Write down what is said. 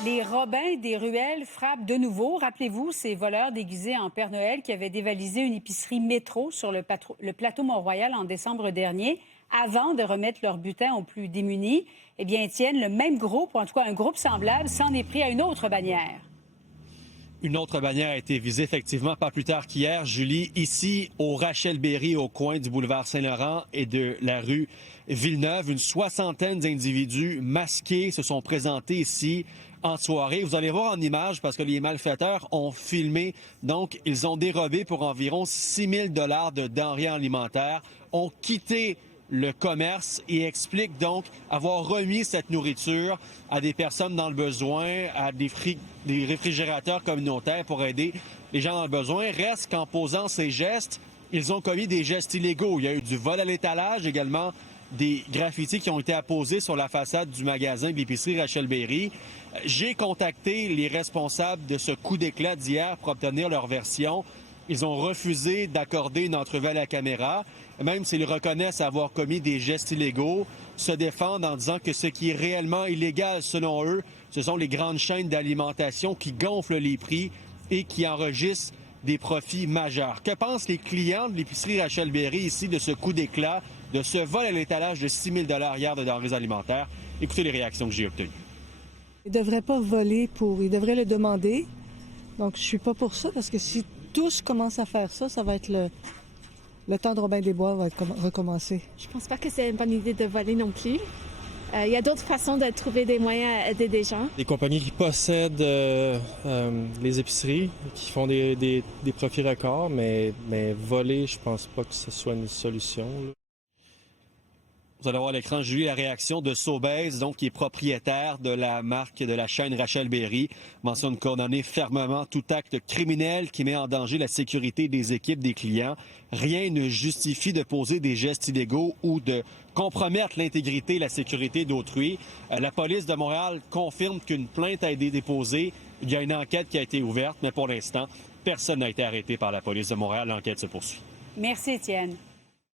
Les Robins des ruelles frappent de nouveau. Rappelez-vous, ces voleurs déguisés en Père Noël qui avaient dévalisé une épicerie Métro sur le plateau Mont-Royal en décembre dernier, avant de remettre leur butin aux plus démunis. Eh bien, Étienne, le même groupe, ou en tout cas un groupe semblable, s'en est pris à une autre bannière. Une autre bannière a été visée effectivement pas plus tard qu'hier, Julie, ici au Rachel-Berry, au coin du boulevard Saint-Laurent et de la rue Villeneuve. Une soixantaine d'individus masqués se sont présentés ici en soirée. Vous allez voir en images parce que les malfaiteurs ont filmé. Donc, ils ont dérobé pour environ 6 000 $ de denrées alimentaires, ont quitté le commerce et explique donc avoir remis cette nourriture à des personnes dans le besoin, à des réfrigérateurs communautaires pour aider les gens dans le besoin. Reste qu'en posant ces gestes, ils ont commis des gestes illégaux. Il y a eu du vol à l'étalage, également des graffitis qui ont été apposés sur la façade du magasin de l'épicerie Rachel-Berry. J'ai contacté les responsables de ce coup d'éclat d'hier pour obtenir leur version. Ils ont refusé d'accorder une entrevue à la caméra, même s'ils reconnaissent avoir commis des gestes illégaux, se défendent en disant que ce qui est réellement illégal, selon eux, ce sont les grandes chaînes d'alimentation qui gonflent les prix et qui enregistrent des profits majeurs. Que pensent les clients de l'épicerie Rachel-Berry ici de ce coup d'éclat, de ce vol à l'étalage de 6 000 $ hier de denrées alimentaires? Écoutez les réactions que j'ai obtenues. Ils ne devraient pas voler ils devraient le demander. Donc, je suis pas pour ça, parce que si tous commencent à faire ça, ça va être le temps de Robin des Bois va recommencer. Je pense pas que c'est une bonne idée de voler non plus. Il y a d'autres façons de trouver des moyens à aider des gens. Des compagnies qui possèdent les épiceries, qui font des profits records, mais voler, je pense pas que ce soit une solution, là. Vous allez voir à l'écran, Julie, la réaction de Sobeys, donc qui est propriétaire de la marque de la chaîne Rachel-Berry, mentionne condamner fermement tout acte criminel qui met en danger la sécurité des équipes des clients. Rien ne justifie de poser des gestes illégaux ou de compromettre l'intégrité et la sécurité d'autrui. La police de Montréal confirme qu'une plainte a été déposée. Il y a une enquête qui a été ouverte, mais pour l'instant, personne n'a été arrêté par la police de Montréal. L'enquête se poursuit. Merci, Étienne.